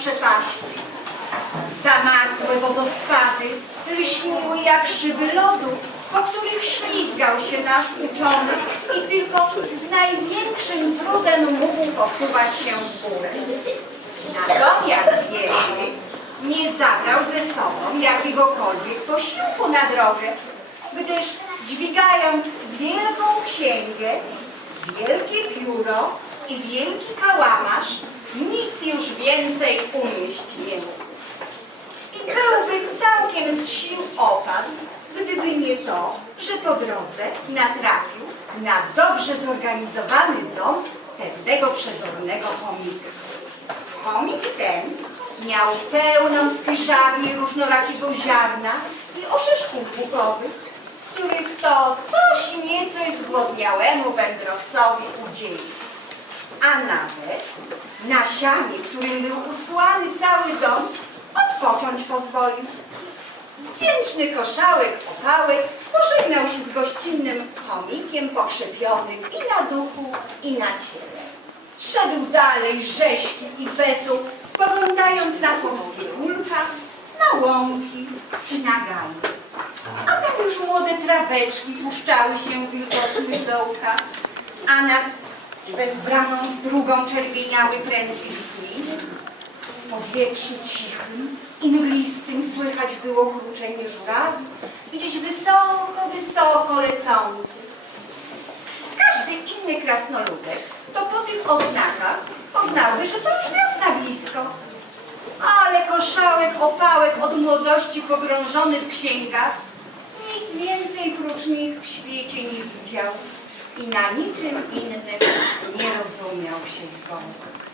przepaści. Zamarzłe wodospady lśniły jak szyby lodu, po których ślizgał się nasz uczony i tylko z największym trudem mógł posuwać się w górę. Natomiast jeśli nie zabrał ze sobą jakiegokolwiek posiłku na drogę, gdyż dźwigając wielką księgę, wielkie pióro i wielki kałamarz, nic już więcej unieść nie mógł. I byłby całkiem z sił opadł, gdyby nie to, że po drodze natrafił na dobrze zorganizowany dom pewnego przezornego chomika. Chomik ten miał pełną spiżarnię różnorakiego ziarna i orzeszków bukowych, których to coś niecoś zgłodniałemu wędrowcowi udzielił. A nawet na sianie, którym był usłany cały dom, odpocząć pozwolił. Wdzięczny koszałek opałek pożegnał się z gościnnym chomikiem pokrzepionym i na duchu, i na ciele. Szedł dalej rzeźki i wesół, spoglądając na polskie ulka, na łąki i na gaje. A tam już młode traweczki puszczały się w wilgotnych dołkach, a nad bezbraną z drugą czerwieniały prędki. W powietrzu cichym i mglistym słychać było kruczenie żurawi, gdzieś wysoko, wysoko lecących. Każdy inny krasnoludek to po tych oznakach poznałby, że to już miasta blisko. Ale koszałek, opałek od młodości pogrążony w księgach nic więcej prócz nich w świecie nie widział i na niczym innym nie rozumiał się zgody.